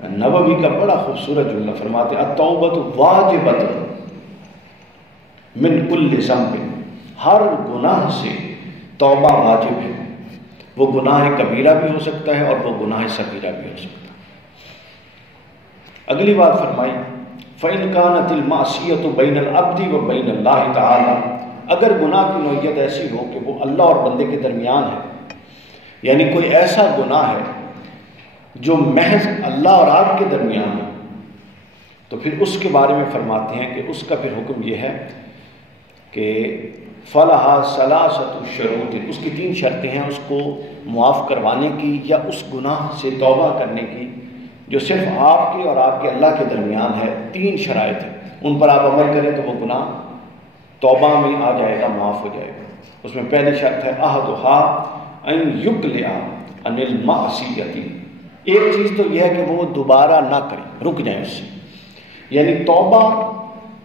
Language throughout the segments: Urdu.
نووی کا بڑا خوبصورت جملہ فرماتے ہیں التوبۃ واجبۃ من کل ذنب، ہر گناہ سے توبہ واجب ہے۔ وہ گناہ کبیرہ بھی ہو سکتا ہے اور وہ گناہ صغیرہ بھی ہو سکتا ہے۔ اگلی بات فرمائی فَإِنْ كَانَتِ الْمَعْصِيَةُ بَيْنَ الْعَبْدِ وَبَيْنَ اللَّهِ تَعَالَى، اگر گناہ کی نوعیت ایسی ہو کہ وہ اللہ اور بندے کے درمیان ہے، یعنی کوئی ایسا گناہ ہے جو محض اللہ اور آپ کے درمیان ہے، تو پھر اس کے بارے میں فرماتے ہیں کہ اس کا پھر حکم یہ ہے کہ فَلَهَا ثَلَاثَةُ شُرُوطٍ، اس کی 3 شرطیں ہیں اس کو معاف کروانے کی یا اس گناہ سے توبہ کرنے کی جو صرف آپ کے اور آپ کے اللہ کے درمیان ہے۔ 3 شرائط ہیں، ان پر آپ عمل کریں تو وہ گناہ توبہ میں آ جائے گا، معاف ہو جائے گا۔ اس میں پہلی شرط ہے أَحَدُهَا أَن يُقْلِعَ عَنِ الْمَعْصِيَةِ، ایک چیز تو یہ ہے کہ وہ دوبارہ نہ کریں، رک جائیں اس سے، یعنی توبہ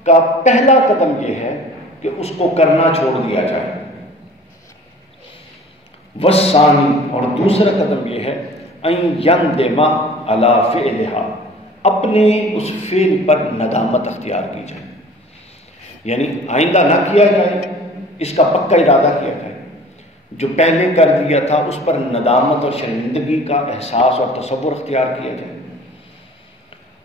کا پہلا قدم یہ ہے کہ اس کو کرنا چھوڑ دیا جائے۔ والثانی، اور دوسرا قدم یہ ہے ان یندم علی فعلھا، اپنے اس فعل پر ندامت اختیار کی جائے، یعنی آئندہ نہ کیا جائے، اس کا پکا ارادہ کیا جائے، جو پہلے کر دیا تھا اس پر ندامت اور شرمندگی کا احساس اور تصور اختیار کیا جائے۔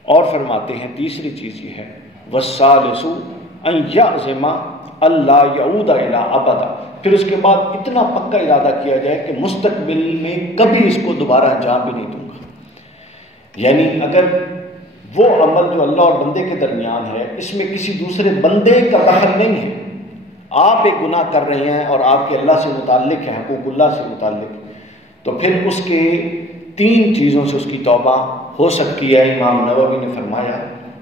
اور فرماتے ہیں تیسری چیز یہ ہے والثالث ان یعزم اللہ یعود الی ابدا، پھر اس کے بعد اتنا پکا ارادہ کیا جائے کہ مستقبل میں کبھی اس کو دوبارہ انجام بھی نہیں دوں گا۔ یعنی اگر وہ عمل جو اللہ اور بندے کے درمیان ہے اس میں کسی دوسرے بندے کا دخل نہیں ہے، آپ ایک گناہ کر رہے ہیں اور آپ کے اللہ سے متعلق ہے، حقوق اللہ سے متعلق، تو پھر اس کے 3 چیزوں سے اس کی توبہ ہو سکتی ہے۔ امام نووی نے فرمایا،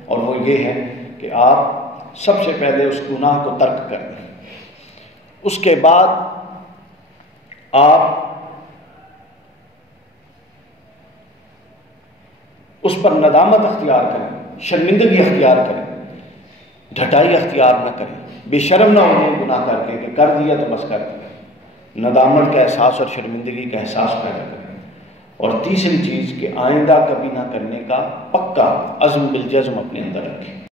اور وہ یہ ہے کہ آپ سب سے پہلے اس گناہ کو ترک کر دیں، اس کے بعد آپ اس پر ندامت اختیار کریں، شرمندگی اختیار کریں، ڈھٹائی اختیار نہ کریں، بے شرم نہ ہو گناہ کر کے کہ کر دیا تو بس کر دیا، ندامت کا احساس اور شرمندگی کا احساس پیدا کریں۔ اور تیسری چیز کہ آئندہ کبھی نہ کرنے کا پکا عزم بالجزم اپنے اندر رکھیں۔